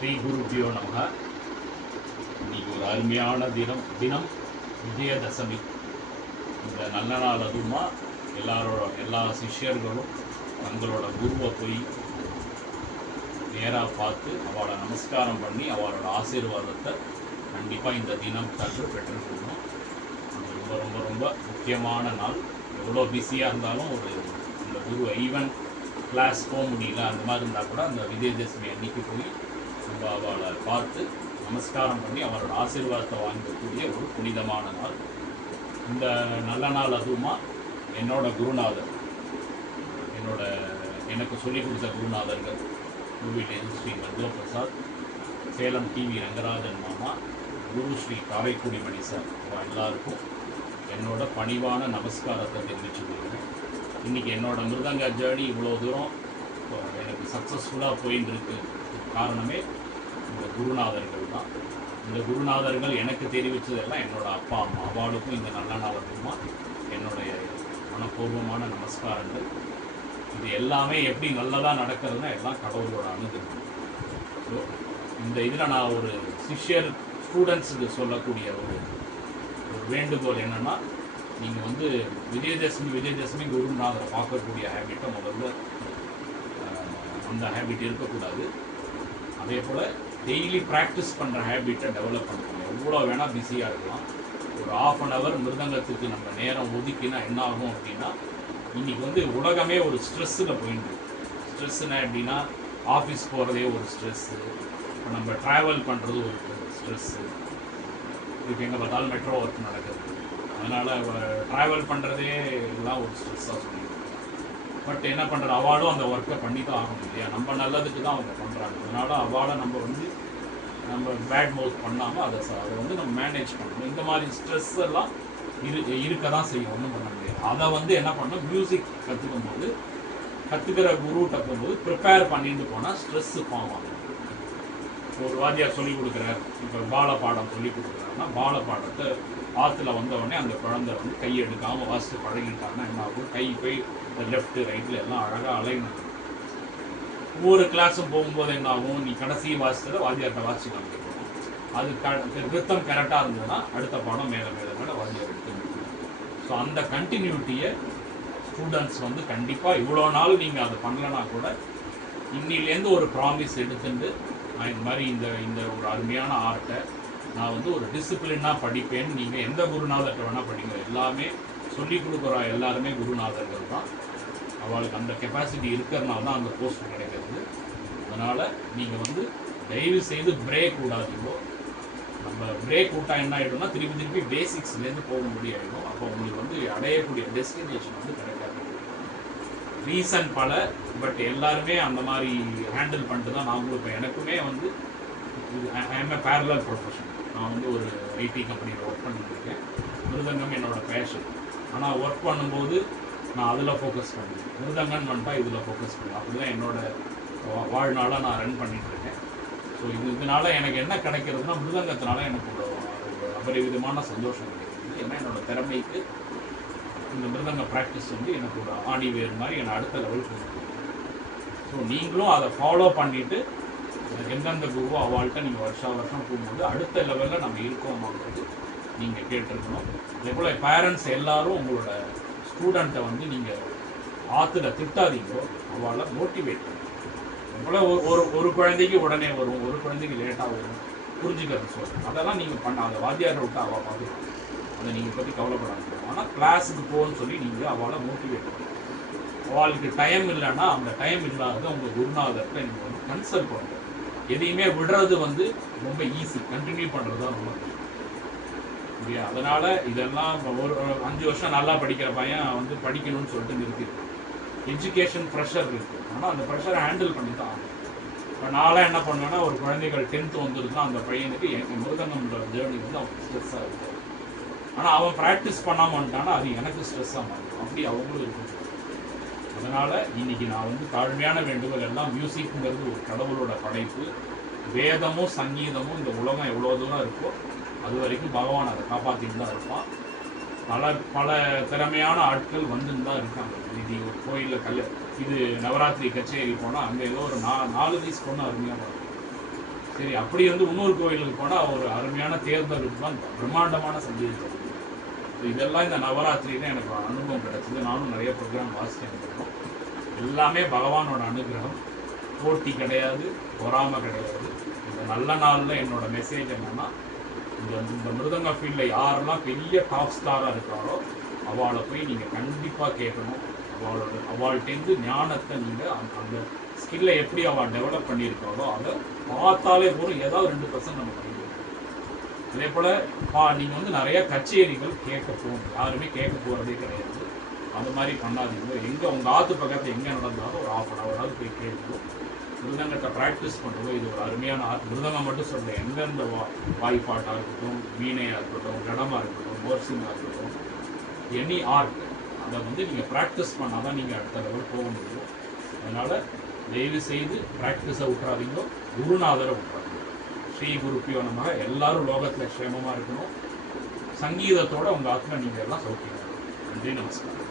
ஸ்ரீ குருபியோ நமக. இன்னைக்கு ஒரு அருமையான தினம் விஜயதசமி. இந்த நல்ல நாள் அதுமா எல்லா சிஷ்யர்களும் தங்களோட குருவை போய் நேராக பார்த்து அவளை நமஸ்காரம் பண்ணி அவளோட ஆசீர்வாதத்தை கண்டிப்பாக இந்த தினம் தன்று பெற்றுக்கொள்ளணும். அது ரொம்ப ரொம்ப ரொம்ப முக்கியமான நாள். எவ்வளோ பிஸியாக இருந்தாலும் இந்த குருவை ஈவன் கிளாஸ் போக முடியல அந்த மாதிரி இருந்தால் கூட அந்த விஜயதசமி அன்னைக்கு போய் நம்ம அவளை பார்த்து நமஸ்காரம் பண்ணி அவரோட ஆசீர்வாதத்தை வாங்கக்கூடிய ஒரு புனிதமான நாள். இந்த நல்ல நாள் அதுவுமா என்னோட குருநாதர், எனக்கு சொல்லிக் கொடுத்த குருநாதர்கள் குருவிலேருந்து ஸ்ரீ மத்வ பிரசாத், சேலம் டிவி ரங்கராஜன் மாமா, குரு ஸ்ரீ காரைக்குடி மணி சார், எல்லாருக்கும் என்னோட பணிவான நமஸ்காரத்தை தெரிவிச்சுக்கிறேன். இன்றைக்கி என்னோட மிருதங்க ஜேர்னி இவ்வளோ தூரம் எனக்கு சக்ஸஸ்ஃபுல்லாக போயின்னு இருக்கு காரணமே இந்த குருநாதர்கள் தான். இந்த குருநாதர்கள் எனக்கு தெரிவித்ததெல்லாம் என்னோடய அப்பா அம்மா, அவளுக்கும் இந்த நல்ல நாளுக்குமா என்னுடைய மனப்பூர்வமான நமஸ்காரங்கள். இது எல்லாமே எப்படி நல்லதாக நடக்கிறதுனா எல்லாம் கடவுளோட அனுகிரகம். ஸோ இந்த இதில் நான் ஒரு ஸ்டூடெண்ட்ஸுக்கு சொல்லக்கூடிய ஒரு வேண்டுகோள் என்னென்னா, நீங்கள் விஜயதசமி குருநாதரை பார்க்கக்கூடிய ஹேபிட்டை முதல்ல அந்த ஹேபிட் இருக்கக்கூடாது. அதே போல் டெய்லி ப்ராக்டிஸ் பண்ணுற ஹேபிட்டை டெவலப் பண்ணணும். எவ்வளோ வேணால் பிஸியாக இருக்கலாம், ஒரு ½ மிருதங்கத்துக்கு நம்ம நேரம் ஒதுக்கினா என்ன ஆகும் அப்படின்னா, இன்றைக்கி உலகமே ஒரு ஸ்ட்ரெஸ்ஸில் போயிட்டு. ஸ்ட்ரெஸ்ஸுனா எப்படின்னா, ஆஃபீஸ் போகிறதே ஒரு ஸ்ட்ரெஸ்ஸு, இப்போ நம்ம ட்ராவல் பண்ணுறது ஒரு ஸ்ட்ரெஸ்ஸு. இப்போ எங்கே பார்த்தாலும் மெட்ரோ ஒர்க் நடக்குது, அதனால் ட்ராவல் பண்ணுறதே எல்லாம் ஒரு ஸ்ட்ரெஸ்ஸாக சொல்லிடுவோம். பட் என்ன பண்ணுறது, அவாளும் அந்த ஒர்க்கை பண்ணி தான் ஆகணும் இல்லையா? நம்ம நல்லதுக்கு தான் அவங்க பண்ணுறாங்க. அதனால் அவாளை நம்ம பேட் மவுத் பண்ணாமல் அதை நம்ம மேனேஜ் பண்ணணும். இந்த மாதிரி ஸ்ட்ரெஸ் எல்லாம் இருக்க தான் செய்யும், ஒன்றும் பண்ண முடியாது. அதை என்ன பண்ணணும், மியூசிக் கற்றுக்கிற குருகிட்ட போகும்போது ப்ரிப்பேர் பண்ணிட்டு போனால் ஸ்ட்ரெஸ்ஸு ஃபார்ம் ஆகும். ஒரு வாத்தியார் சொல்லிக் கொடுக்குறார், இப்போ பால பாடம் சொல்லிக் கொடுக்குறாருன்னா, பால பாடத்தை ஆற்றுல வந்தவுடனே அந்த குழந்தை கை எடுக்காமல் வாசித்து பழகிட்டாங்கன்னா என்ன ஆகும், கை போய் லெஃப்ட்டு ரைட்டில் எல்லாம் அழகாக அலையணும். ஒவ்வொரு கிளாஸும் போகும்போது என்ன ஆகும், நீ கடைசி வாசித்ததை வாத்தியார்கிட்ட வாசிச்சு காமிக்கணும். அது ரித்தம் கரெக்டாக இருந்ததுன்னா அடுத்த பாடம் மேலே வாத்தியார் எடுத்து. ஸோ அந்த கண்டினியூட்டியை ஸ்டூடெண்ட்ஸ் கண்டிப்பாக இவ்வளோ நாள் நீங்கள் அதை பண்ணலைன்னா கூட இன்னிலேருந்து ஒரு ப்ராமிஸ் எடுத்துட்டு, நான் இந்த மாதிரி இந்த ஒரு அருமையான ஆர்ட்டை நான் ஒரு டிசிப்ளினாக படிப்பேன்னு நீங்கள் எந்த குருநாதர்கிட்ட வேணால் படிங்க. எல்லாமே சொல்லிக் கொடுக்குற எல்லாருமே குருநாதர்கள் தான். அவளுக்கு அந்த கெப்பாசிட்டி இருக்கிறதுனால தான் அந்த போஸ்ட் கிடைக்கிறது. அதனால் நீங்கள் தயவு செய்து பிரேக் விடாதீங்களோ. நம்ம பிரேக் விட்டா என்ன ஆகிடும்னா, திருப்பி பேசிக்ஸ்லேருந்து போக முடியாயிடும். அப்போ உங்களுக்கு அடையக்கூடிய டெஸ்டினேஷன் கிடைக்காது. ரீசன் பல, பட் எல்லாருமே அந்த மாதிரி ஹேண்டில் பண்ணிட்டு தான் நாங்களும். இப்போ எனக்குமே ஐஎம் ஏ பேரலல் ப்ரொஃபஷன். நான் ஒரு ஐடி கம்பெனியில் ஒர்க் பண்ணிட்டுருக்கேன். மிருதங்கம் என்னோடய பேஷன். ஆனால் ஒர்க் பண்ணும்போது நான் அதில் ஃபோக்கஸ் பண்ணுவேன். மிருதங்கன்னு வந்துட்டா இதில் ஃபோக்கஸ் பண்ணுவேன். அப்படி தான் என்னோடய வாழ்நாளாக நான் ரன் பண்ணிகிட்ருக்கேன். ஸோ இதனால் எனக்கு என்ன கிடைக்கிறதுனா, மிருதங்கத்தினால எனக்கு ஒரு அபரிவிதமான சந்தோஷம் கிடைக்குது. ஏன்னா என்னோடய திறமைக்கு இந்த மிருதங்க ப்ராக்டிஸ் எனக்கு ஒரு ஆணி வேறு மாதிரி என்னை அடுத்த லெவலுக்கு கொடுக்கும். ஸோ நீங்களும் அதை ஃபாலோ பண்ணிவிட்டு எந்தெந்த குருவோ அவள்கிட்ட நீங்கள் வருஷம் போகும்போது அடுத்த லெவலில் நம்ம இருக்கோமாங்கிறது நீங்கள் கேட்டிருக்கணும். அதே போல் பேரண்ட்ஸ் எல்லோரும் உங்களோட ஸ்டூடெண்ட்டை நீங்கள் ஆற்றுல திட்டாதீங்களோ, அவளை மோட்டிவேட் பண்ணும். அதே போல் ஒரு குழந்தைக்கு உடனே வரும், ஒரு குழந்தைக்கு லேட்டாக வரும், புரிஞ்சுக்கிறது சொல்கிறேன். அதெல்லாம் நீங்கள் பண்ண அந்த வாத்தியாரை விட்டு அவள் பார்த்துக்கலாம். அதை நீங்கள் பற்றி கவலைப்படாது. ஆனால் கிளாஸுக்கு போகணும்னு சொல்லி நீங்கள் அவளை மோட்டிவேட் பண்ணணும். அவளுக்கு டைம் இல்லைன்னா அந்த டைம் இல்லாத உங்கள் குருநாதர்கிட்ட நீங்கள் கன்சல்ட் பண்ணுறது. எதையுமே விடுறது ரொம்ப ஈஸி, கண்டினியூ பண்ணுறது தான் ரொம்ப கஷ்டம் இல்லையா? அதனால் இதெல்லாம் ஒரு 5 வருஷம் நல்லா படிக்கிற பையன் படிக்கணும்னு சொல்லிட்டு நிறுத்திருக்கு. எஜுகேஷன் ப்ரெஷர் இருக்குது, ஆனால் அந்த ப்ரெஷரை ஹேண்டில் பண்ணி தான் ஆகும். இப்போ நான்லாம் என்ன பண்ணுவேன்னா, ஒரு குழந்தைகள் 10th வந்துருக்குன்னா அந்த பையனுக்கு என் மிருதங்கம்ன்ற ஜேர்னி அவனுக்கு ஸ்ட்ரெஸ்ஸாக இருக்குது. ஆனால் அவன் ப்ராக்டிஸ் பண்ணாமல் வந்துட்டான்னா அது எனக்கு ஸ்ட்ரெஸ்ஸாக மாறும். அப்படி அவங்களும் இருக்குது. அதனால் இன்றைக்கி நான் தாழ்மையான வேண்டுகோள் எல்லாம், மியூசிக்குங்கிறது ஒரு கடவுளோட படைப்பு. வேதமும் சங்கீதமும் இந்த உலகம் எவ்வளோ தூரம் இருக்கோ அது வரைக்கும் பகவான் அதை காப்பாற்றிட்டு தான் இருப்பான். பல திறமையான ஆட்கள் வந்துன்னு தான் இருக்காங்க. இது ஒரு கோயிலில் இது நவராத்திரி கச்சேரி போனால் அங்கே ஏதோ ஒரு 4 வயசு பொண்ணு அருமையாக இருக்கும். சரி, அப்படி வந்து இன்னொரு கோயிலுக்கு போனால் ஒரு அருமையான தேர்ந்தெடுப்புலாம் பிரம்மாண்டமான சங்கீதம். இதெல்லாம் இந்த நவராத்திரியில எனக்கு ஒரு அனுபவம் கிடைச்சது. நானும் நிறைய ப்ரோக்ராம் வாசிச்சேன். எல்லாமே பகவானோட அனுகிரகம். போட்டி கிடையாது, பொறாமை கிடையாது. இந்த நல்ல நாளில் என்னோட மெசேஜ் என்னன்னா, இந்த மிருதங்க ஃபீல்டில் யாரெல்லாம் பெரிய டாப் ஸ்டாராக இருக்காரோ அவளை போய் நீங்கள் கண்டிப்பாக கேட்கணும். அவள்கிட்டேருந்து ஞானத்தை நீங்கள் அந்த ஸ்கில்லை எப்படி அவள் டெவலப் பண்ணியிருக்காளோ அதை பார்த்தாலே போதும். ஏதாவது 2% நம்ம பண்ணிடுவோம். அதே போல் நீங்கள் வந்து நிறைய கச்சேரிகள் கேட்க போகணும். யாருமே கேட்க போகிறதே கிடையாது. அந்த மாதிரி பண்ணாதீங்க. எங்கே உங்கள் ஆற்று பக்கத்தில் எங்கே நடந்தாலும் ஒரு 1/2 hour போய் கேட்கணும். மிருதங்கத்தை ப்ராக்டிஸ் பண்ணுவோம். இது ஒரு அருமையான ஆர்ட். மிருதங்கம் மட்டும் சொல்கிறேன், எந்தெந்த வாய்ப்பாட்டாக இருக்கட்டும், வீணையாக இருக்கட்டும், கடமாக இருக்கட்டும், மோர்சிங்காக இருக்கட்டும், எனி ஆர்ட் அதை வந்து நீங்கள் ப்ராக்டிஸ் பண்ணால் தான் நீங்கள் அடுத்த லெவல் போக முடியும். அதனால் தயவு செய்து ப்ராக்டிஸை விட்றாதீங்க, குருநாதரை விட்றாதீங்க. ஸ்ரீ குருப்பியோ நமக. எல்லாரும் லோகத்தில் க்ஷேமமாக இருக்கணும். சங்கீதத்தோடு உங்கள் ஆத்மா நீங்கள் எல்லாம் சௌக்கியம். நன்றி, நமஸ்காரம்.